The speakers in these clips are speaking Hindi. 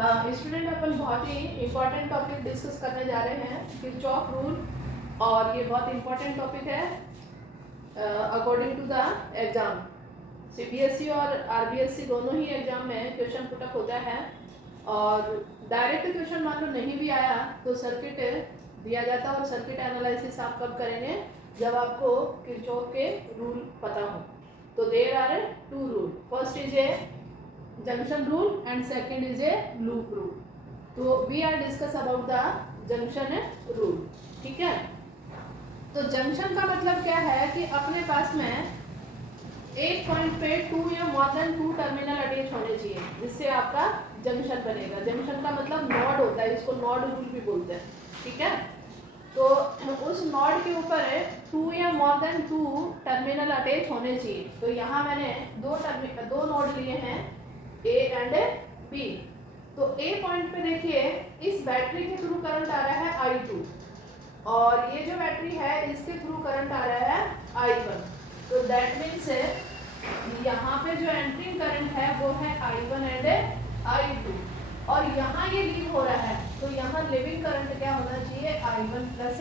हाँ स्टूडेंट, अपन बहुत ही इम्पोर्टेंट टॉपिक डिस्कस करने जा रहे हैं, किरचॉफ रूल। और ये बहुत इम्पोर्टेंट टॉपिक है according to the exam. CBSE और आरबीएसई दोनों ही एग्जाम में क्वेश्चन पुटअप होता है। और डायरेक्ट क्वेश्चन मान लो नहीं भी आया तो सर्किट दिया जाता है, और सर्किट एनालिसिस आप कब करेंगे? जब आपको किरचॉफ के रूल पता हो। तो there are 2 rule, first is a junction rule and second is a loop rule. तो we are discuss about the junction rule, ठीक है। तो जंक्शन का मतलब क्या है कि अपने पास में एक पॉइंट पे 2 या मोर देन 2 टर्मिनल अटैच होने चाहिए, जिससे आपका जंक्शन बनेगा। जंक्शन का मतलब नोड होता है, इसको नोड रूल भी बोलते हैं, ठीक है। तो उस नोड के ऊपर 2 या मोर देन 2 टर्मिनल अटैच होने चाहिए। तो यहाँ मैंने दो नोड लिए हैं, ए एंड बी। तो ए पॉइंट पे देखिए, इस बैटरी के थ्रू करंट आ रहा है I2, और ये जो बैटरी है इसके थ्रू करंट आ रहा है I1। तो दैट मीन्स यहाँ पे जो एंट्रिंग करंट है वो है I1 एंड I2, और यहाँ ये लीव हो रहा है, तो यहाँ लिविंग करंट क्या होना चाहिए? I1 plus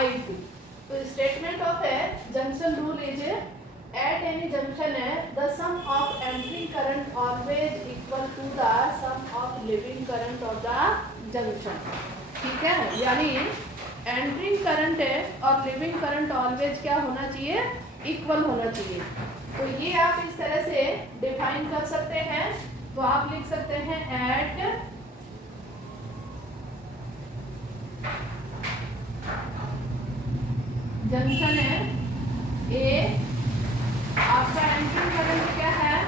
I2। तो statement of A junction rule is at any junction the sum of entering current always equal to the sum of leaving current of the junction, ठीक है। यानी एंट्रिंग करंट और लिविंग करंट ऑलवेज क्या होना चाहिए? इक्वल होना चाहिए। तो ये आप इस तरह से डिफाइन कर सकते हैं। तो आप लिख सकते हैं एट जंक्शन ए आपका एंट्रिंग करंट क्या है?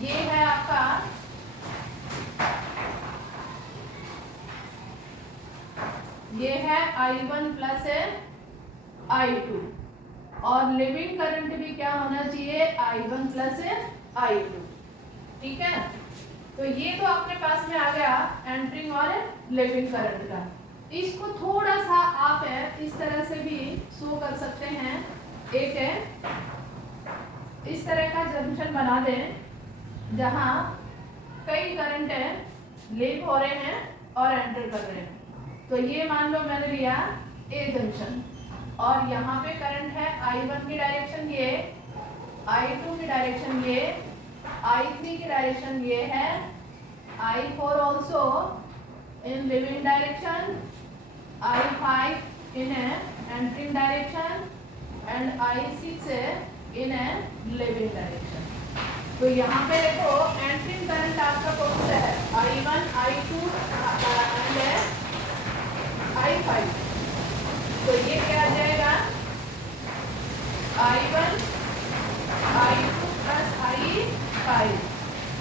ये है आपका I1 प्लस I2, और लिविंग करंट भी क्या होना चाहिए? I1 प्लस I2, ठीक है। तो ये तो अपने पास में आ गया एंट्रिंग और लिविंग करंट का। इसको थोड़ा सा आप इस तरह से भी शो कर सकते हैं। एक है इस तरह का जंक्शन बना दें जहां कई करंट लीव हो रहे हैं और एंटर कर रहे हैं। तो ये मान लो मैंने लिया ए जंक्शन, और यहाँ पे करंट है I1 की डायरेक्शन ये, I2 की डायरेक्शन ये, I3 की डायरेक्शन ये है, I4 also in living direction, I5 in a entering direction and I6 in a leaving direction। तो यहाँ पे देखो एंट्रिंग करंट आपका कौन सा है? I1, I2 and I5। तो ये क्या आ जाएगा? I1, I2 प्लस I5,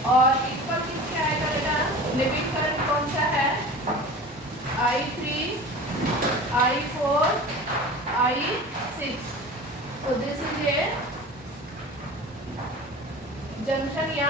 और इक्वल किसके आएगा बेटा? लिविंग करंट कौन सा है? I3, I4, I6। तो दिस इज ए जंक्शन या